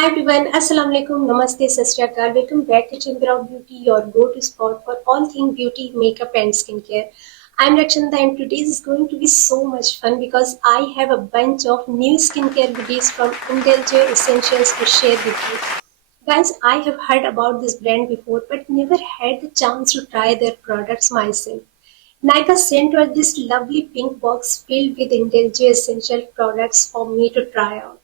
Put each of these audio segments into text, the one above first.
Hi everyone, Assalamu alaikum, Namaste, Sastriyakal. Welcome back to Chamber of Beauty, your go-to spot for all things beauty, makeup, and skincare. I'm Rakshanda, and today is going to be so much fun because I have a bunch of new skincare goodies from Indulge Essentials to share with you. Guys, I have heard about this brand before, but never had the chance to try their products myself. Nika sent us this lovely pink box filled with Indulge Essential products for me to try out.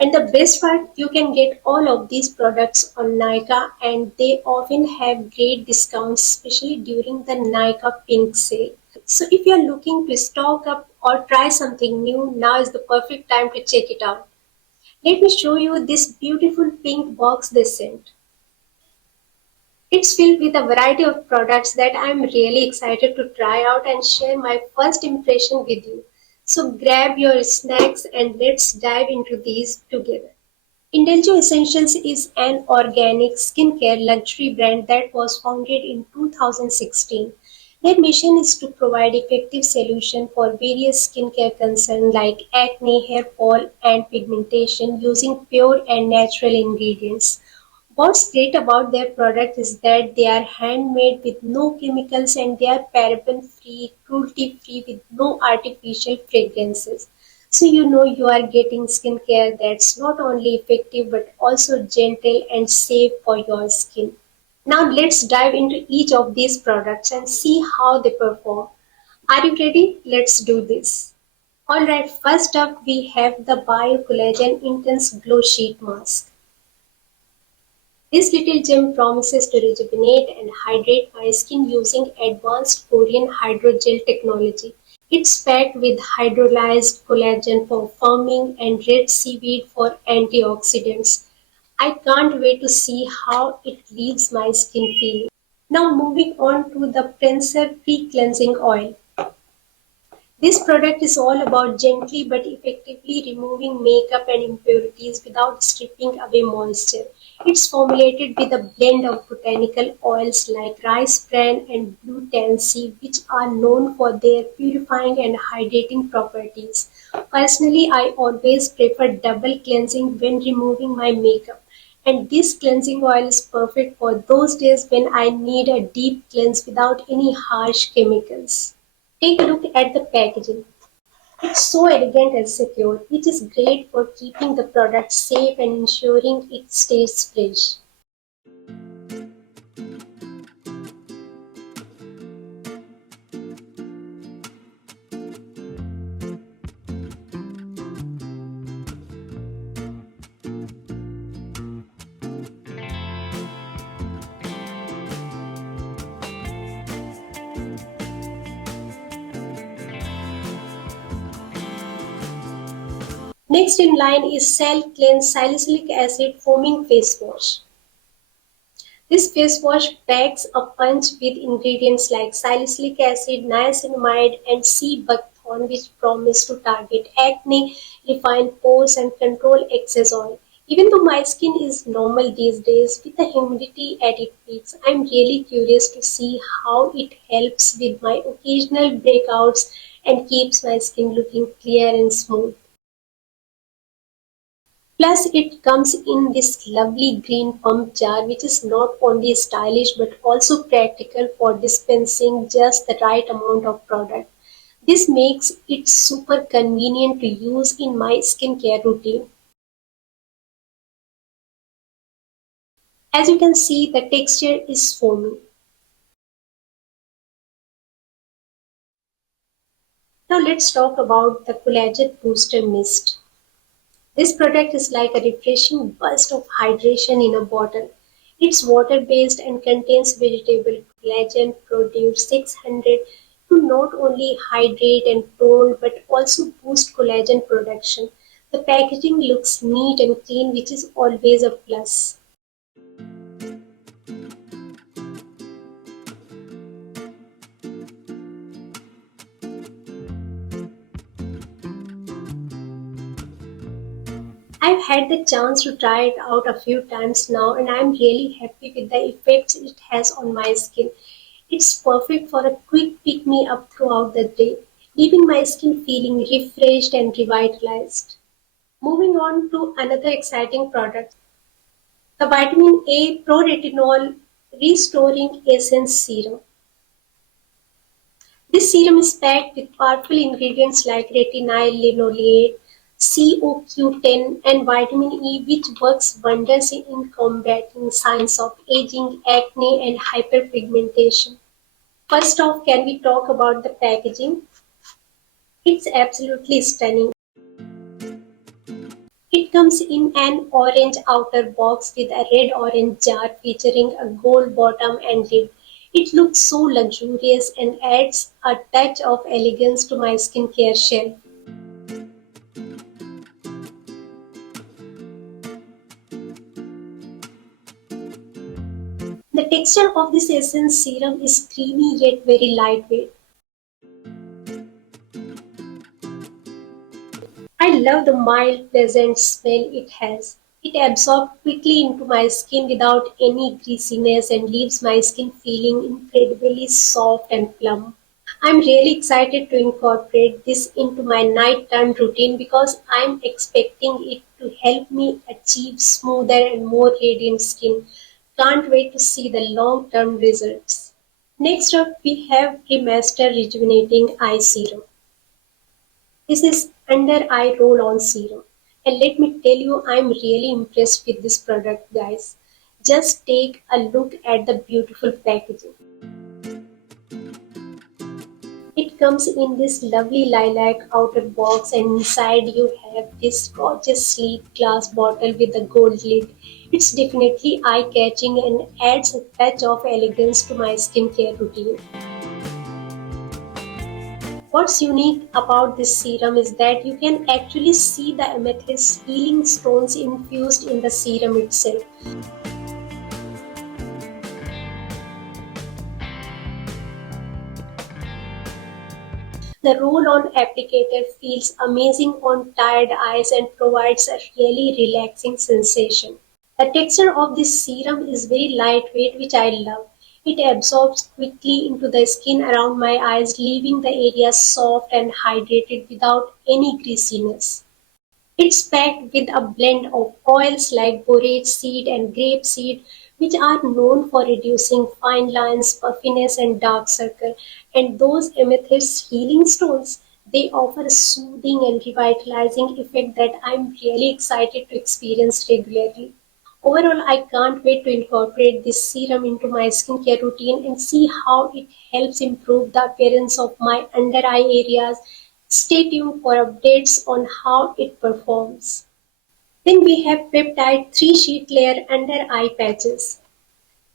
And the best part, you can get all of these products on Nykaa and they often have great discounts, especially during the Nykaa Pink sale. So if you're looking to stock up or try something new, now is the perfect time to check it out. Let me show you this beautiful pink box they sent. It's filled with a variety of products that I'm really excited to try out and share my first impression with you. So grab your snacks and let's dive into these together. Indeljo Essentials is an organic skincare luxury brand that was founded in 2016. Their mission is to provide effective solutions for various skincare concerns like acne, hair fall, and pigmentation using pure and natural ingredients. What's great about their product is that they are handmade with no chemicals and they are paraben free, cruelty free with no artificial fragrances. So you know you are getting skincare that's not only effective but also gentle and safe for your skin. Now let's dive into each of these products and see how they perform. Are you ready? Let's do this. Alright, first up we have the Bio Collagen Intense Glow Sheet Mask. This little gem promises to rejuvenate and hydrate my skin using advanced Korean hydrogel technology. It's packed with hydrolyzed collagen for firming and red seaweed for antioxidants. I can't wait to see how it leaves my skin feeling. Now moving on to the Prancer Pre-Cleansing Oil. This product is all about gently but effectively removing makeup and impurities without stripping away moisture. It's formulated with a blend of botanical oils like rice bran and blue tansy, which are known for their purifying and hydrating properties. Personally, I always prefer double cleansing when removing my makeup. And this cleansing oil is perfect for those days when I need a deep cleanse without any harsh chemicals. Take a look at the packaging. It's so elegant and secure, which is great for keeping the product safe and ensuring it stays fresh. Next in line is Cell Cleanse Salicylic Acid Foaming Face Wash. This face wash packs a punch with ingredients like salicylic acid, niacinamide, and sea buckthorn, which promise to target acne, refine pores, and control excess oil. Even though my skin is normal these days, with the humidity at its peaks, I'm really curious to see how it helps with my occasional breakouts and keeps my skin looking clear and smooth. Plus it comes in this lovely green pump jar which is not only stylish but also practical for dispensing just the right amount of product. This makes it super convenient to use in my skincare routine. As you can see, the texture is foamy. Now let's talk about the Collagen Booster Mist. This product is like a refreshing burst of hydration in a bottle. It's water-based and contains vegetable collagen produced 600 to not only hydrate and tone but also boost collagen production. The packaging looks neat and clean, which is always a plus. I've had the chance to try it out a few times now and I'm really happy with the effects it has on my skin. It's perfect for a quick pick me up throughout the day, leaving my skin feeling refreshed and revitalized. Moving on to another exciting product. The vitamin A Pro-Retinol Restoring Essence Serum. This serum is packed with powerful ingredients like retinol linoleate, CoQ10, and vitamin E, which works wonders in combating signs of aging, acne, and hyperpigmentation. First off, can we talk about the packaging? It's absolutely stunning. It comes in an orange outer box with a red-orange jar featuring a gold bottom and lid. It looks so luxurious and adds a touch of elegance to my skincare shelf. The texture of this essence serum is creamy yet very lightweight. I love the mild, pleasant smell it has. It absorbs quickly into my skin without any greasiness and leaves my skin feeling incredibly soft and plump. I'm really excited to incorporate this into my nighttime routine because I'm expecting it to help me achieve smoother and more radiant skin. Can't wait to see the long-term results. Next up, we have Remaster Rejuvenating Eye Serum. This is under eye roll on serum. And let me tell you, I'm really impressed with this product, guys. Just take a look at the beautiful packaging. It comes in this lovely lilac outer box, and inside you have this gorgeous sleek glass bottle with a gold lid. It's definitely eye-catching and adds a touch of elegance to my skincare routine. What's unique about this serum is that you can actually see the amethyst healing stones infused in the serum itself. The roll-on applicator feels amazing on tired eyes and provides a really relaxing sensation. The texture of this serum is very lightweight, which I love. It absorbs quickly into the skin around my eyes, leaving the area soft and hydrated without any greasiness. It's packed with a blend of oils like borage seed and grape seed, which are known for reducing fine lines, puffiness, and dark circle. And those amethyst healing stones, they offer a soothing and revitalizing effect that I'm really excited to experience regularly. Overall, I can't wait to incorporate this serum into my skincare routine and see how it helps improve the appearance of my under eye areas. Stay tuned for updates on how it performs. Then we have peptide 3 sheet layer under eye patches.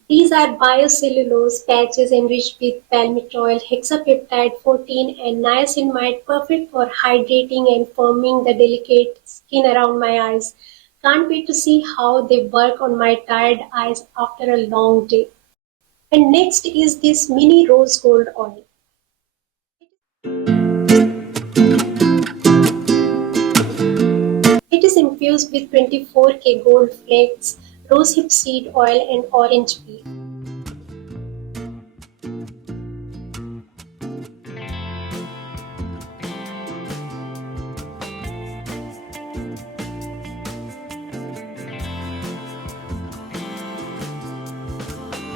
These are biocellulose patches enriched with palmitoyl, hexapeptide 14, and niacinamide, perfect for hydrating and firming the delicate skin around my eyes. Can't wait to see how they work on my tired eyes after a long day. And next is this mini rose gold oil. It is infused with 24K gold flakes, rosehip seed oil, and orange peel.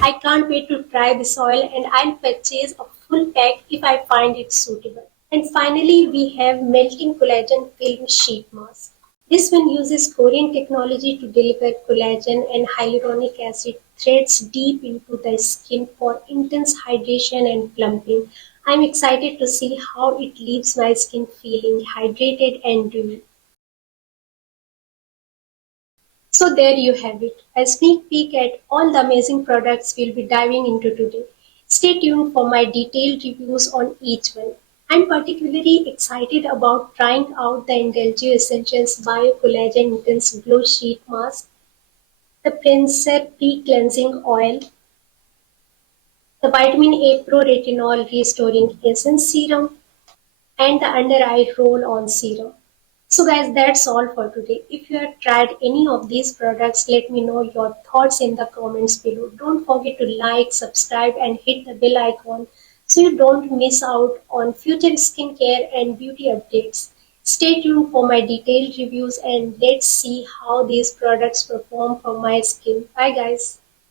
I can't wait to try this oil, and I'll purchase a full pack if I find it suitable. And finally, we have melting collagen film sheet mask. This one uses Korean technology to deliver collagen and hyaluronic acid threads deep into the skin for intense hydration and plumping. I'm excited to see how it leaves my skin feeling hydrated and dewy. So there you have it, a sneak peek at all the amazing products we'll be diving into today. Stay tuned for my detailed reviews on each one. I'm particularly excited about trying out the Indulgio Essentials Bio Collagen Intense Glow Sheet Mask, the Princer Pre-Cleansing Oil, the Vitamin A Pro Retinol Restoring Essence Serum, and the Under Eye Roll-On Serum. So guys, that's all for today. If you have tried any of these products, let me know your thoughts in the comments below. Don't forget to like, subscribe and hit the bell icon so you don't miss out on future skincare and beauty updates. Stay tuned for my detailed reviews and let's see how these products perform for my skin. Bye guys.